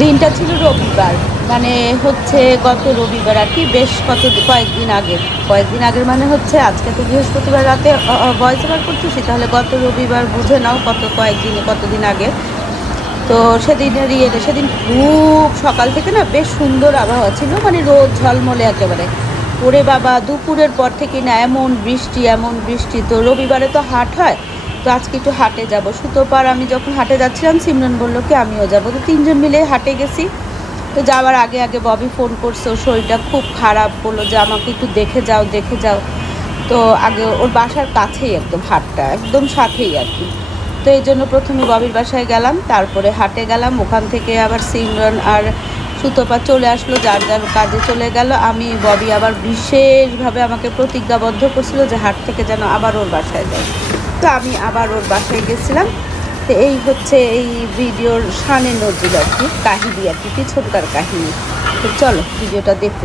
দিনটা ছিল রবিবার, মানে হচ্ছে গত রবিবার আর কি, বেশ কয়েকদিন আগের মানে হচ্ছে আজকে তো বৃহস্পতিবার রাতে ভয়েস ওভার করতেছি, তাহলে গত রবিবার বুঝে নাও কতদিন আগে। তো সেদিন খুব সকাল থেকে না বেশ সুন্দর আবহাওয়া ছিল, মানে রোদ ঝলমলে একেবারে। ওরে বাবা, দুপুরের পর থেকে না এমন বৃষ্টি। তো রবিবারে তো হাট হয়, তো আজকে একটু হাটে যাব। সুতোপার আমি যখন হাটে যাচ্ছিলাম, সিমরন বললো কি আমিও যাবো, তো তিনজন মিলে হাটে গেছি। তো যাওয়ার আগে আগে ববি ফোন করছে, ওর শরীরটা খুব খারাপ, বললো যে আমাকে একটু দেখে যাও। তো আগে ওর বাসার কাছেই একদম হাটটা, একদম সাথেই আর কি। তো এই জন্য প্রথমে ববির বাসায় গেলাম, তারপরে হাটে গেলাম। ওখান থেকে আবার সিমরন আর সুতপা চলে আসলো, যার যার কাজে চলে গেল। ববি আবার বিশেষভাবে আমাকে প্রতিজ্ঞাবদ্ধ করছিল যে হাট থেকে যেন আবার ওর বাসায় যাই। তো আমি আবার ওর বাসায় গেছিলাম। তো এই হচ্ছে এই ভিডিওর শানে নজরুল আর কি, কাহিনী আর কি, পিছনকার কাহিনী। তো চলো ভিডিওটা দেখতে।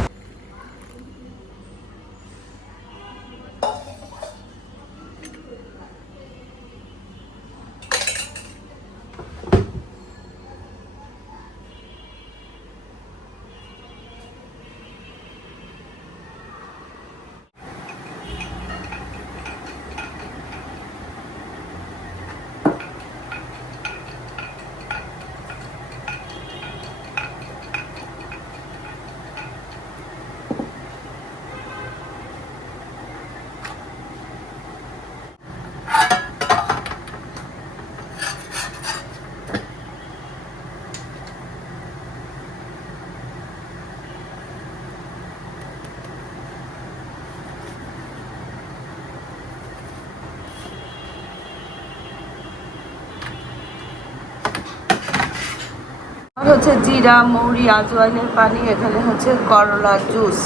হচ্ছে জিরা, মৌরি, আজওয়াইনের পানি, এখানে হচ্ছে করলা জুস।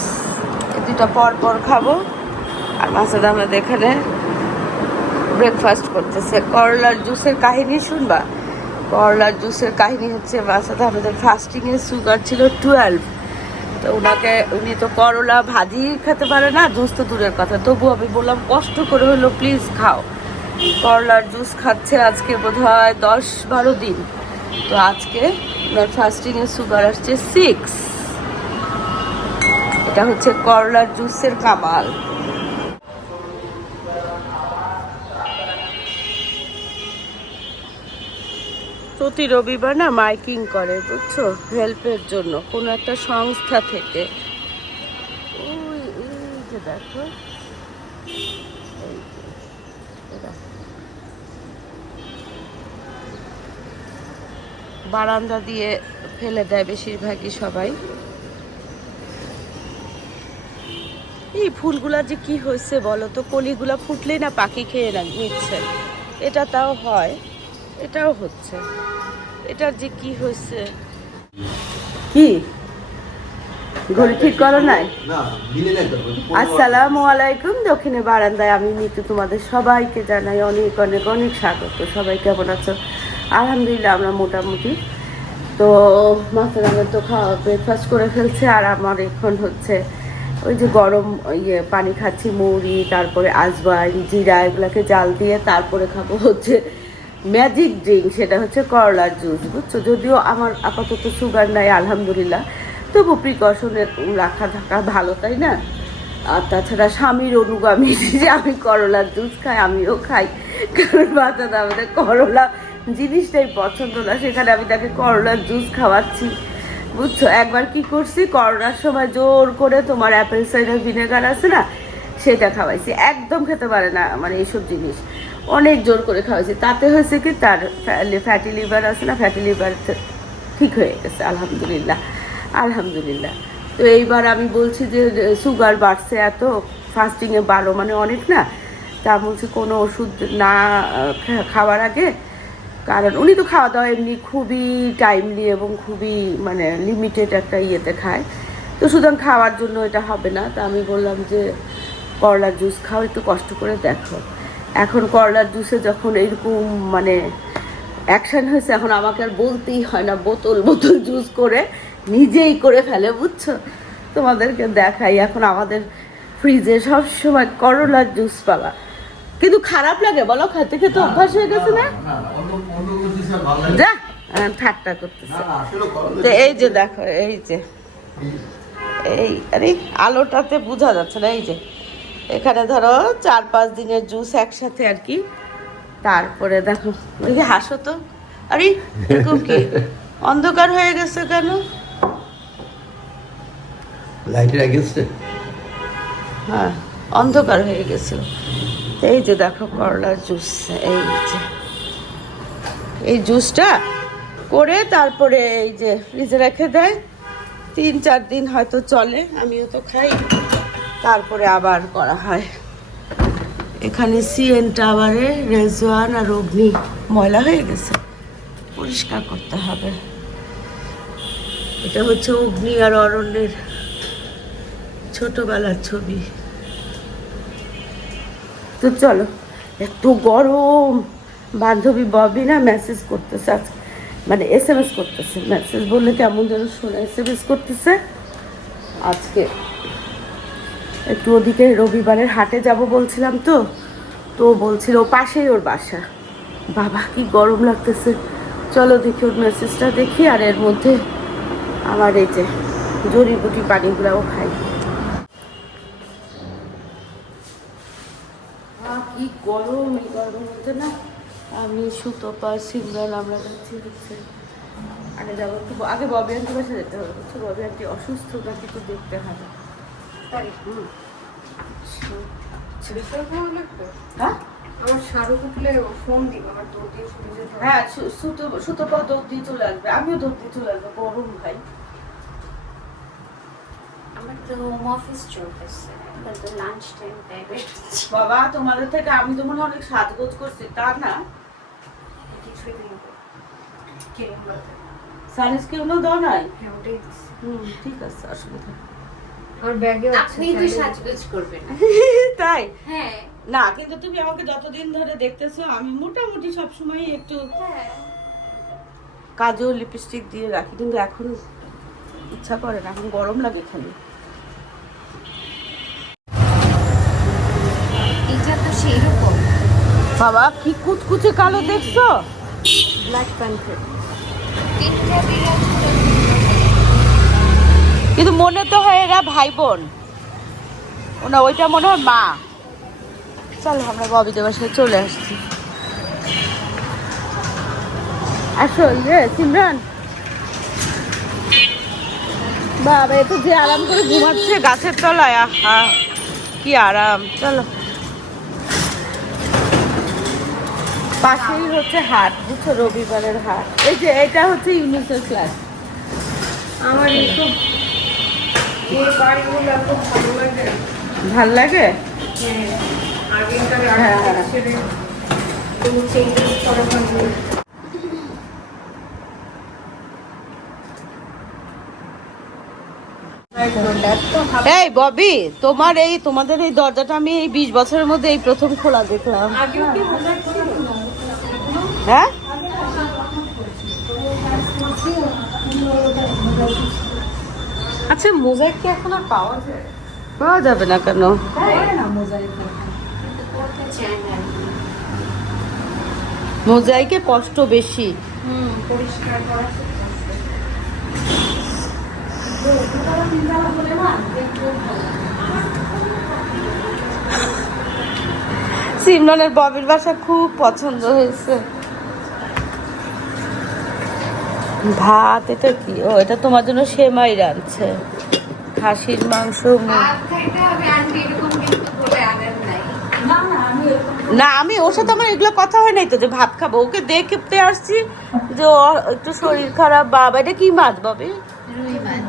এই দুটা পর পর খাবো। আর মাসুদ আহমেদ এখানে ব্রেকফাস্ট করতেছে। করলার জুসের কাহিনী শুনবা? করলার জুসের কাহিনী হচ্ছে মাসুদ আহমেদের ফাস্টিংয়ের সুগার ছিল 12। তো উনি তো করলা ভাজি খেতে পারে না, জুস তো দূরের কথা। তবু আমি বললাম কষ্ট করে হলো প্লিজ খাও। করলার জুস খাচ্ছে আজকে বোধহয় 10-12 দিন। তো আজকে ওনার ফাস্টিংয়ের সুগার আসছে 6। এটা হচ্ছে করলার জুসের কামাল। প্রতি রবিবার না মাইকিং করে, বুঝছো, হেল্পের জন্য কোনো একটা সংস্থা থেকে। ওই এই যে দেখো, বারান্দা দিয়ে ফেলে দেয় বেশিরভাগই সবাই। এই ফুলগুলা যে কি হয়েছে বলো তো, কলিগুলা ফুটলেই না পাখি খেয়ে নিচ্ছে। এটা তাও হয়, এটাও হচ্ছে। এটার যে কি হয়েছে, কি ঘড়ি ঠিক করো নাই? আসসালামু আলাইকুম। দক্ষিণে বারান্দায় আমি মিতু তোমাদের সবাইকে জানাই অনেক অনেক অনেক স্বাগত। সবাই কেমন আছো? আলহামদুলিল্লাহ আমরা মোটামুটি। তো মাছের আমরা তো ব্রেকফাস্ট করে ফেলছে, আর আমার এখন হচ্ছে ওই যে গরম পানি খাচ্ছি, মৌরি, তারপরে আজওয়াইন, জিরা, এগুলাকে জাল দিয়ে তারপরে খাবো হচ্ছে ম্যাজিক ড্রিঙ্ক, সেটা হচ্ছে করলার জুস, বুঝছো। যদিও আমার আপাতত সুগার নাই আলহামদুলিল্লাহ, তবু প্রিকশনে থাকা ভালো, তাই না? আর তাছাড়া স্বামীর অনুগামী যে আমি করলার জুস খাই, আমিও খাই, কারণ বাচ্চাদের আমাদের করলা জিনিসটাই পছন্দ না, সেখানে আমি তাকে করলার জুস খাওয়াচ্ছি, বুঝছো। একবার কি করছি, করোনার সময় জোর করে তোমার অ্যাপেল সাইডার ভিনেগার আছে না, সেটা খাওয়াইছি। একদম খেতে পারে না মানে এইসব জিনিস, অনেক জোর করে খাওয়াইছি। তাতে হয়েছে কি, তার ফ্যাটি লিভার আছে না, ফ্যাটি লিভার ঠিক হয়ে গেছে আলহামদুলিল্লাহ। আলহামদুলিল্লাহ। তো এইবার আমি বলছি যে সুগার বাড়ছে এত, ফাস্টিংয়ে 12 মানে অনেক না। তা বলছি কোনো ওষুধ না খাওয়ার আগে, কারণ উনি তো খাওয়া দাওয়া এমনি খুবই টাইমলি এবং খুবই মানে লিমিটেড একটা ইয়েতে খায়, তো সুতরাং খাওয়ার জন্য এটা হবে না। তা আমি বললাম যে করলার জুস খাও, একটু কষ্ট করে দেখো। এখন করলার জুসে যখন এরকম মানে অ্যাকশান হয়েছে, এখন আমাকে আর বলতেই হয় না, বোতল বোতল জুস করে নিজেই করে ফেলে, বুঝছো। তোমাদেরকে দেখাই, এখন আমাদের ফ্রিজে সবসময় করলার জুস পাওয়া। কিন্তু খারাপ লাগে বলো, খেতে খেতে অভ্যাস হয়ে গেছে না? যা ঠাট্টা করতেছে। তো এই যে দেখো, এই যে এই আরে আলোটাতে বোঝা যাচ্ছে না, এই যে এখানে ধরো 4-5 দিনের জুস একসাথে আর কি। তারপরে দেখো ওই যে হাসো তো, আরে এরকম কি অন্ধকার হয়ে গেছে কেন? লাইটের এগেইনস্টে হ্যাঁ অন্ধকার হয়ে গেছিল। এই যে দেখো করলার জুস, এই জুসটা করে তারপরে এই যে ফ্রিজে রেখে দেয়, 3-4 দিন হয়তো চলে, আমিও তো খাই। তারপরে আবার করা হয়। এখানে সিএন টাওয়ারে রেজওয়ান আর অগ্নি ময়লা হয়ে গেছে, পরিষ্কার করতে হবে। এটা হচ্ছে অগ্নি আর অরণ্যের ছোটবেলার ছবি। তো চলো, এত গরম। বান্ধবী ববি না মেসেজ করতেছে আজকে, মানে SMS করতেছে, মেসেজ বললে কেমন যেন শোনা, SMS করতেছে আজকে একটু ওদিকে রবিবারের হাটে যাব বলছিলাম। তো বলছিল পাশেই ওর বাসা। বাবা কি গরম লাগতেছে। চলো দেখি ওর মেসেজটা দেখি, আর এর মধ্যে আমার এই যে জড়িবুটি পানিগুলাও খাই। কি গরম, এই গরমের মধ্যে না আমি সুতপা সিমরান আমরা যাচ্ছি হচ্ছে আগে যাবো একটু, আগে ববি আন্টি বাসা যেতে হবে, বুঝছো? ববি আন্টি অসুস্থ, নাকি একটু দেখতে হবে। হ্যাঁ আমার শাহরুখ উঠলে ফোন দিব, আমার দৌড় দিয়ে শুনে যেতে হবে। হ্যাঁ সুতপা দৌড় দিয়ে চলে আসবে, আমিও দৌড় দিয়ে চলে আসবো, গরম ভাই। আমার তো হোম অফিস চলতেছে, তো লাঞ্চ টাইম টাইপে বাবা তোমাদের থেকে আমি তো মনে হয় অনেক সাজগোজ করছি, তা না? কিছুই দিন কিনে বলতে সানস্ক্রিনও দাও নাই? হ্যাঁ ওটাই দিচ্ছি। ঠিক আছে, অসুবিধা নেই। আমার ব্যাগে আপনি তো সাজগোজ করবেন তাই হ্যাঁ না, কিন্তু তুমি আমাকে যতদিন ধরে দেখতেছো আমি মোটামুটি সবসময় একটু কাজল লিপস্টিক দিয়ে রাখি, কিন্তু এখন ইচ্ছা করে না, এখন গরম লাগে খালি। এটা তো সেই রকম বাবা কি কুচকুচে কালো দেখছো? ব্ল্যাক প্যান্থের তিনটা বিরাট কিন্তু মনে তো হয় এরা ভাই বোন, ওনা ওইটা মনে হয় মা। চলো আমরা ববিদের বাসায় চলে আসছি। আসো ইয়ে সিমরান, বাবা এ তো যে আরাম করে ঘুমাচ্ছে গাছের তলায়, আহা কি আরাম। চলো, পাশেই হচ্ছে হাট, বুঝছো, রবিবারের হাট। এই যে এটা হচ্ছে ইউনিসেফ ক্লাস। আমার এইসব এই বাড়িগুলো খুব ভালো লাগে। ভাল লাগে? হ্যাঁ আগেকার হ্যাঁ, হ্যাঁ। ছেড়ে কোনো চেঞ্জেস করা হয়নি। এই ববি, তোমাদের এই দরজাটা আমি এই 20 বছরের মধ্যে এই প্রথম খোলা দেখলাম। আগেও কি মোজাইক ছিল? হ্যাঁ আচ্ছা মোজাইক কি এখন আর পাওয়া যায়? পাওয়া যাবে না কেন? না মোজাইক করতে চায় না মোজাইকে কষ্ট বেশি। পরিষ্কার করা খুব কষ্ট। সিমরনের ববির বাসা খুব পছন্দ হয়েছে। ভাত, এটা কি? ও এটা তোমার জন্য সেমাই রাঁধছে, খাসির মাংস। আর খাইতে হবে আন্টি এরকম কিন্তু বলে আনেন নাই না আমি ওর সাথে আমার এগুলো কথা হয় নাই তো, যে ভাত খাবো। ওকে দেখতে আসছি যে ও একটু শরীর খারাপ। বাবা এটা কি মাছ ববি? রুই মাছ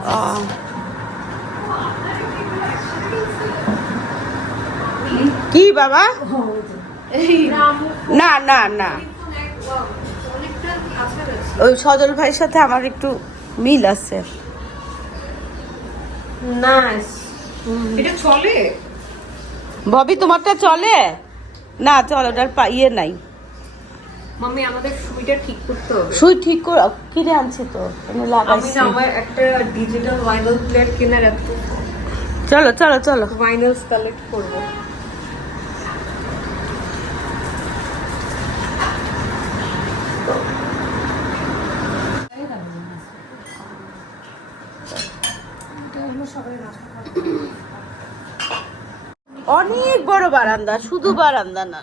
কি বাবা? না না না, অনেকটা আচার আছে ওই সজল ভাইয়ের সাথে আমার একটু মিল আছে। নাইস। এটা চলে? ববি তোমারটা চলে না? চলো, ওটার ইয়ে নাই। মাম্মি আমাদের সুইটা ঠিক করতে হবে। সুই ঠিক করে কিনে আনছি তো, আমি আমি লাগাইছি। না আমার একটা ডিজিটাল ভাইনাল প্লেয়ার কেনার এত চলো চলো চলো। ভাইনালস কালেক্ট করব। অনেক বড় বারান্দা, শুধু বারান্দা না।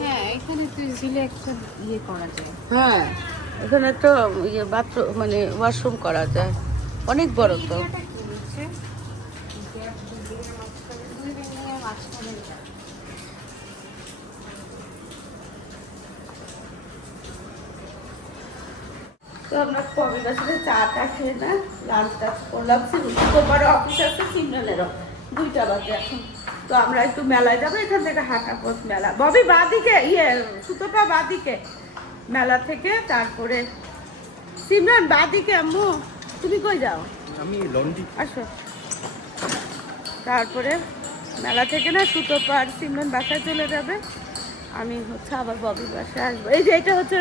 হ্যাঁ, এখানে তো ঝিলে একটা ইয়ে করা যায়। হ্যাঁ, এখানে তো ইয়ে বাথরুম মানে ওয়াশরুম করা যায়, অনেক বড় তো। এরিয়াটা কি হচ্ছে? গ্যাপ বিল্ডিংয়ের মাঝখানে, দুই বিল্ডিংয়ের মাঝখানে এটা। তো আমরা কবিতার সাথে চাটা খেয়ে না লাঞ্চ টাচ করলাম। তোমার অফিস আছে, সিমরানেরও 2টা বাজে এখন। তো আমরা একটু মেলায় যাবো, এখান থেকে হাঁটা পথ মেলা। ববি বাদিকে, সুতোপা বাদিকে মেলা থেকে, তারপরে সিমরান বাদিকে। আম্মু তুমি কই যাও? আমি লন্ডি। আসো। তারপরে মেলা থেকে না সুতোপা আর সিমরান বাসায় চলে যাবে, আমি হচ্ছে আবার ববির বাসায় আসবো। এই যে এটা হচ্ছে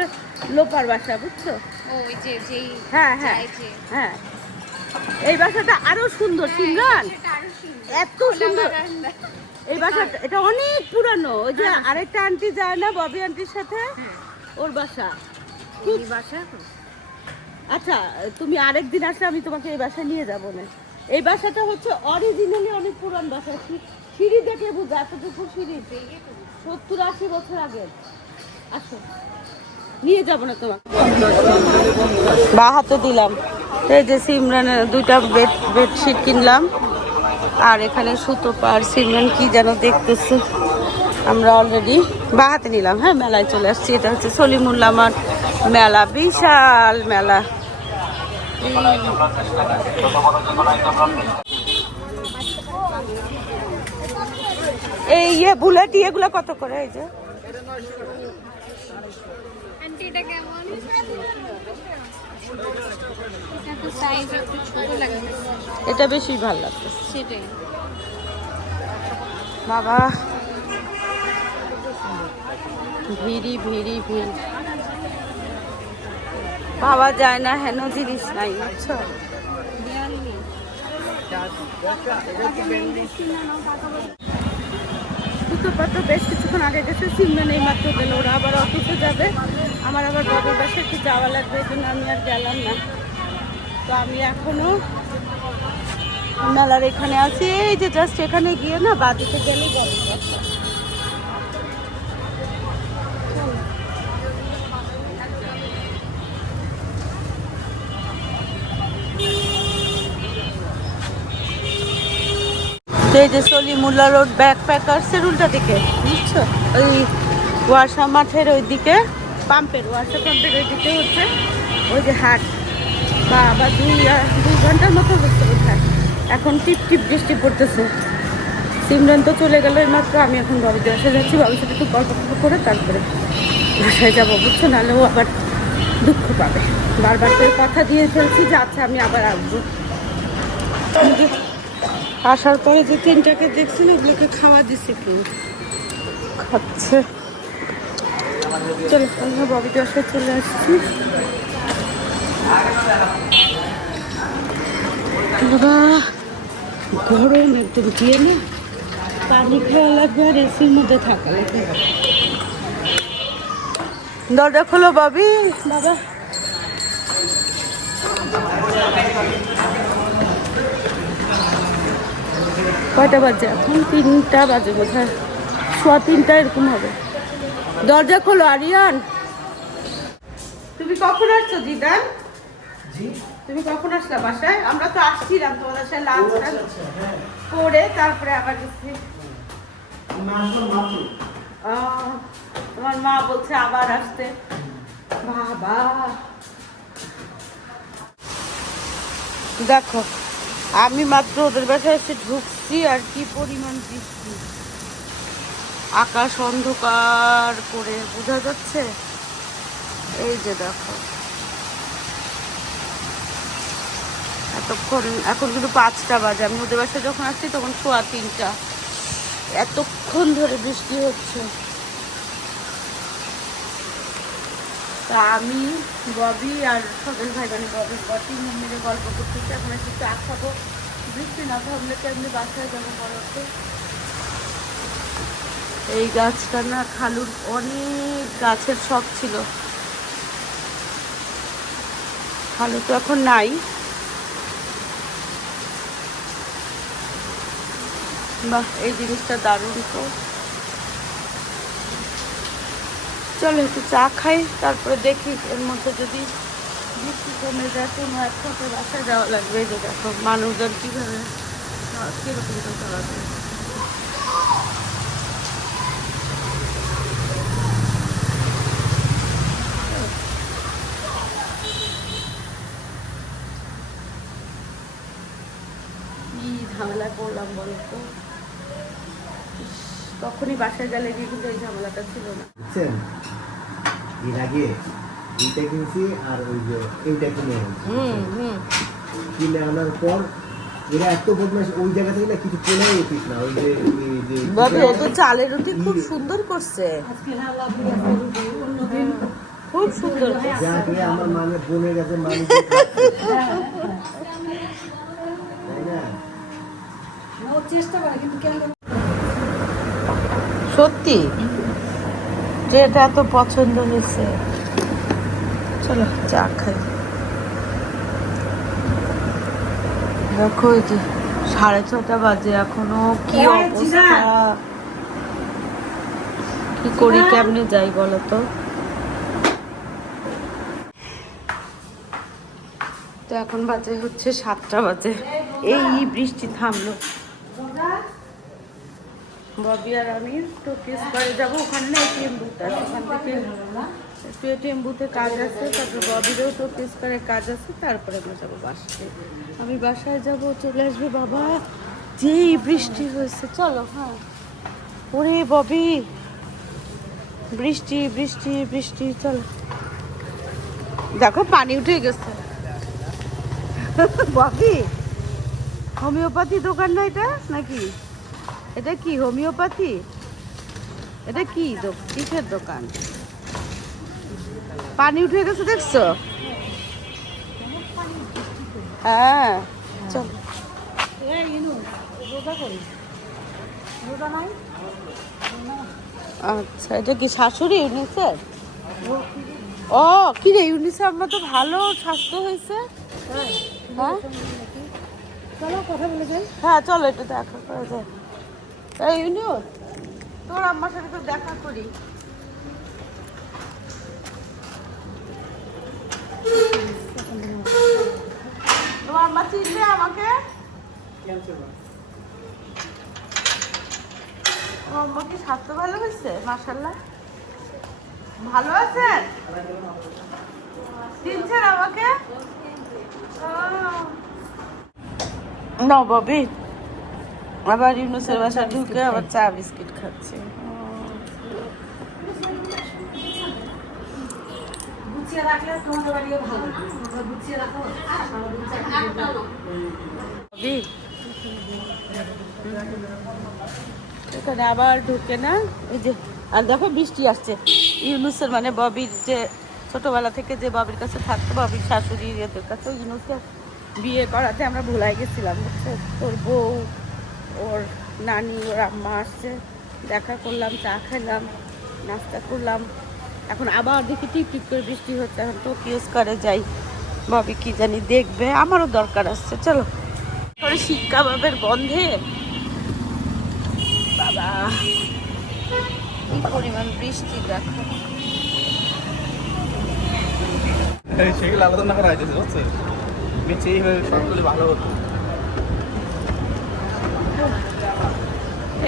লোপার বাসা, বুঝছো? ও ওই যে যেই হ্যাঁ হ্যাঁ হ্যাঁ, এই বাসাটা আরো সুন্দর সিমরান, এটা আরো সুন্দর। এত সুন্দর এই বাসাটা। এটা অনেক পুরানো। ওই যে আরেকটা আন্টি যায় না ববি আন্টির সাথে, ওর বাসা। এই বাসা আচ্ছা, তুমি আরেকদিন আসলে আমি তোমাকে এই বাসায় নিয়ে যাবো না। এই বাসাটা হচ্ছে অরিজিনালি অনেক পুরান বাসা। সিঁড়ি দেখলে বুঝা, এতটুকু সিঁড়ি 70-80 বছর আগে। আসো, নিয়ে যাবো না তোমাকে, বা হাতে দিলাম। এই যে সিমরানের 2টা বেডশিট কিনলাম, আর এখানে সুতোপা আর সিমরান কি যেন দেখতেছে। আমরা অলরেডি বা হাতে নিলাম। হ্যাঁ, মেলায় চলে আসছি। এটা হচ্ছে সলিমুল্লামার মেলা, বিশাল মেলা। এই বুলেট এগুলো কত করে? এই যে আন্টি এটা কেমন? এটা তো সাইজ একটু ছোট লাগছে। এটা বেশি ভালো লাগছে। সেটাই। বাবা ভিড়ি ভিড়ি ভিড়, পাওয়া যায় না হেন জিনিস নাই, বুঝছো? সুতোপা তো বেশ কিছুক্ষণ আগে গেছে, সিমরান এই মাত্র গেল। ওরা আবার অফিসে যাবে, আমার আবার বাবার বাসায় একটু যাওয়া লাগবে, এই জন্য আমি আর গেলাম না। তো আমি এখনো মেলার এখানে আছি। এই যে জাস্ট এখানে গিয়ে না বাদিতে গেলেই বাবার বাসা। এই যে সলিমুল্লাহ রোড ব্যাকপ্যাকার্সের উল্টা দিকে, বুঝছো? ওই ওয়াসা মাঠের ওই দিকে, পাম্পের ওয়াসা পাম্পের ওই দিকে হচ্ছে ওই যে হাট। বা 2 ঘন্টার মতো হচ্ছে বোধহয়। এখন টিপ টিপ বৃষ্টি পড়তেছে। সিমরান তো চলে গেল এই মাত্র। আমি এখন বাবিদের বাসায় যাচ্ছি, বাবির সাথে একটু গল্প করে তারপরে বাসায় যাবো, বুঝছো? নাহলে ও আবার দুঃখ পাবে। বারবার করে কথা দিয়ে ফেলছি যে আচ্ছা আমি আবার আসবো। আসার পরে যে 3টাকে দেখছি না, ওগুলোকে খাওয়া দিচ্ছে, কেউ খাচ্ছে। চলো, আমরা ববিদের বাসায় চলে আসছি। বাবা গরম একদম, গিয়ে না পানি খাওয়া লাগবে আর এসির মধ্যে থাকা লাগবে। দরজা খোলো ববি। বাবা কয়টা বাজে এখন? 3টা বাজে বোধহয়, 3:15 এরকম হবে। দরজা খোলো আরিয়ান। তুমি কখন আসছো জিদান? তুমি কখন আসলা বাসায়? আমরা তো আসছিলাম তোমাদের সাথে লাঞ্চ করে, তারপরে আবার গেছি। তোমার মা বলছে আবার আসতে। বাবা দেখো, আমি মাত্র ওদের বাসায় এসে ঢুকছি আর কি পরিমাণ বৃষ্টি। আকাশ অন্ধকার করে, বোঝা যাচ্ছে? এই যে দেখো, এতক্ষণ, এখন কিন্তু 5টা বাজে। আমি ওদের বাসায় যখন আসছি তখন 3:15। এতক্ষণ ধরে বৃষ্টি হচ্ছে। তা আমি ববি আর সজল ভাই, মানে ববির বটি মিলে গল্প করতেছি। এখন একটু চা খাবো। বৃষ্টি না থামলে কেমনি বাসায় যাবো বলো তো? এই গাছটা না খালুর অনেক গাছের শখ ছিল। খালু তো এখন নাই। বাহ, এই জিনিসটা দারুণ তো। চলো একটু চা খাই, তারপরে দেখি এর মধ্যে যদি বৃষ্টি কমে যায় কোনো এক ফাঁকে বাসায় যাওয়া লাগবে। এই যে দেখো মানুষজন কীভাবে কীরকম চলাচল। কি ঝামেলা করলাম বলতো, তখনই বাসায় গেলে কিন্তু এই ঝামেলাটা ছিল না। বুঝছেন, এর আগে এইটা কিনছি আর ওই যে এইটা কিনে আনছি। কিনে আনার পর এরা এত বদমাশ, ওই জায়গা থেকে না কিছু কেনাই উচিত না। ওই যে বাবা ও তো চালের রুটি খুব সুন্দর করছে, খুব সুন্দর করছে। যাকে আমার মানে বোনের কাছে মানুষ তাই না, চেষ্টা করে কিন্তু কেন সত্যি যে এটা এত পছন্দ হয়েছে। চলো চা খাই। দেখো এই যে 6:30 বাজে এখনো কি অবস্থা, কি করি কেমনে যাই বলো তো। তো এখন বাজে হচ্ছে 7টা বাজে, এই বৃষ্টি থামলো। ববি আর আমি টোকিস করে যাবো, ওখানে না এটিএম বুথ আছে, ওখান থেকে একটু এটিএম বুথে কাজ আছে, তারপরে ববিরও টোকিস করে কাজ আছে, তারপরে আমরা যাবো বাসায়। আমি বাসায় যাব, চলে আসবে বাবা, যেই বৃষ্টি হয়েছে। চলো হ্যাঁ, ওরে ববি বৃষ্টি বৃষ্টি বৃষ্টি। চলো দেখো পানি উঠে গেছে। ববি হোমিওপ্যাথি দোকান না এটা নাকি? এটা কি হোমিওপ্যাথি? এটা কি কিসের দোকান? পানি উঠে গেছে দেখছো? হ্যাঁ চল। আচ্ছা এটা কি শাশুড়ি ইউনিসেফ? ও কি রে, ইউনিসেফ তো ভালো স্বাস্থ্য হয়েছে। হ্যাঁ চলো কথা বলে যাই। হ্যাঁ চলো একটু দেখা করা যায়। এই ইউনিয়ন তোর আম্মার সাথে তো দেখা করি। তোমার আম্মা চিনবে আমাকে? তোমার আম্মা কি স্বাস্থ্য ভালো হয়েছে? মাশাআল্লাহ ভালো আছেন? চিনছেন আমাকে? না ববি আবার ইউনুসের বাসা ঢুকে আবার চা বিস্কিট খাচ্ছে। গুছিয়ে রাখলে তোমাদের বাড়িও ভালো, গুছিয়ে রাখো। ববি এখানে আবার ঢুকে না, এই যে আর দেখো বৃষ্টি আসছে। ইউনুসের মানে ববির যে ছোটবেলা থেকে যে ববির কাছে থাকতো, ববির শাশুড়ির এদের কাছে, ইউনুসকে বিয়ে করাতে আমরা ভুলাই গেছিলাম বুঝছো। তোর বউ, ওর নানি, ওর আম্মা আসছে, দেখা করলাম, চা খেলাম, নাস্তা করলাম। এখন আবার দেখি টিপ টিপ করে বৃষ্টি হচ্ছে। এখন তো কিউজ করে যাই, ববি কি জানি দেখবে, আমারও দরকার আসছে। চলো শিক কাবাবের গন্ধে বাবা কি পরিমাণ বৃষ্টি দেখো। সেগুলো আলোচনা করা হয়েছে বুঝছো, এইভাবে সবগুলো ভালো হতো।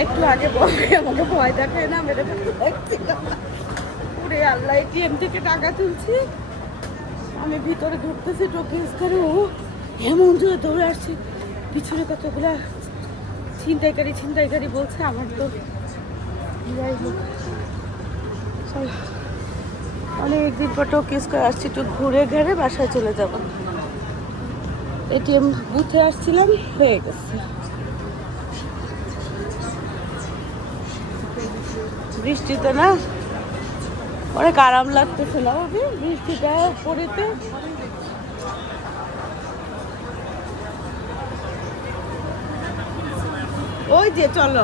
একটু আগে বলে আমাকে ভয় দেখায় না, মেরে পুরে আল্লাহ এটিএম থেকে টাকা তুলছি, আমি ভিতরে ঢুকতেছি টোকেস করে, ও এমন জোরে দৌড়ে আসছে, পিছনে কতগুলা ছিনতাইকারী বলছে। আমার তো যাই হোক চল, অনেকদিন পর টোকেস করে আসছি, একটু ঘুরে ঘেরে বাসায় চলে যাব। এটিএম বুথে আসছিলাম, হয়ে গেছে। বৃষ্টিতে না অনেক আরাম লাগতেছে না ভাবি, বৃষ্টিটা পড়েতে। ওই যে চলো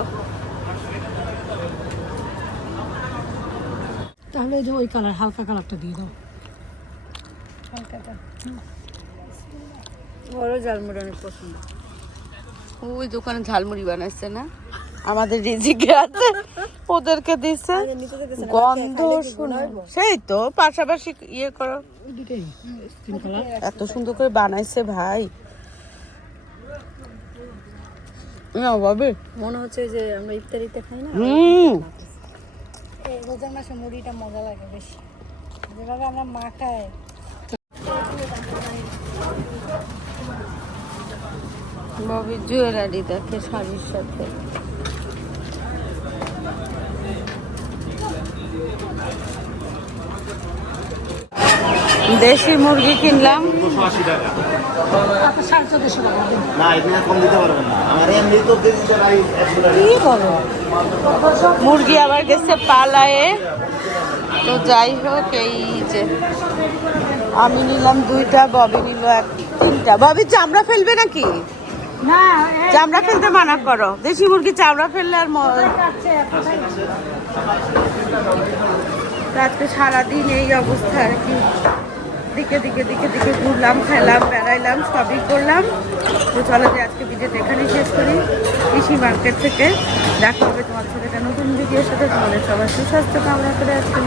তাহলে যে ওই কালার হালকা কালারটা দিয়ে দাও। হালকাটা বড় ঝালমুড়ি অনেক পছন্দ। ওই দোকানে ঝালমুড়ি বানাইছে না, আমাদের রিজিকে আছে, ওদেরকে দিচ্ছে। গন্ধ শুনে সেই তো পাশাপাশি ইয়ে করো। দুটোই তিন কালার। এত সুন্দর করে বানাইছে ভাই। না বাবা, মনে হচ্ছে যে আমরা ইফতারিতে খাই না, এই রোজার মাসে মুড়িটা মজা লাগে বেশি, যেভাবে আমরা মাখাই। ববির জুয়েলারি দেখে শাড়ির সাথে। দেশি মুরগি কিনলাম, 280 টাকা। 1450 টাকা দিন। না এখানে কম দিতে পারবেন না, আমার এমনি তো কেজিটা ভাই 100 টাকা। কি বলো? মুরগি আবার গেছে পালায়ে। তো যাই হোক, এই যে আমি নিলাম 2টা, ববি নিল 3টা। ববি চামড়া ফেলবে নাকি? না চামড়া ফেলতে মানা করো, দেশি মুরগি চামড়া ফেললে আর তো আজকে সারাদিন এই অবস্থা আর কি, দিকে দিকে দিকে দিকে ঘুরলাম, খেলাম, বেড়াইলাম, সবই করলাম। তো চলো যে আজকে ভিডিওটা এখানেই শেষ করি। কৃষি মার্কেট থেকে দেখা হবে তোমাদের সাথে একটা নতুন ভিডিওর সাথে। তোমাদের সবার সুস্বাস্থ্য কামনা করে আজকে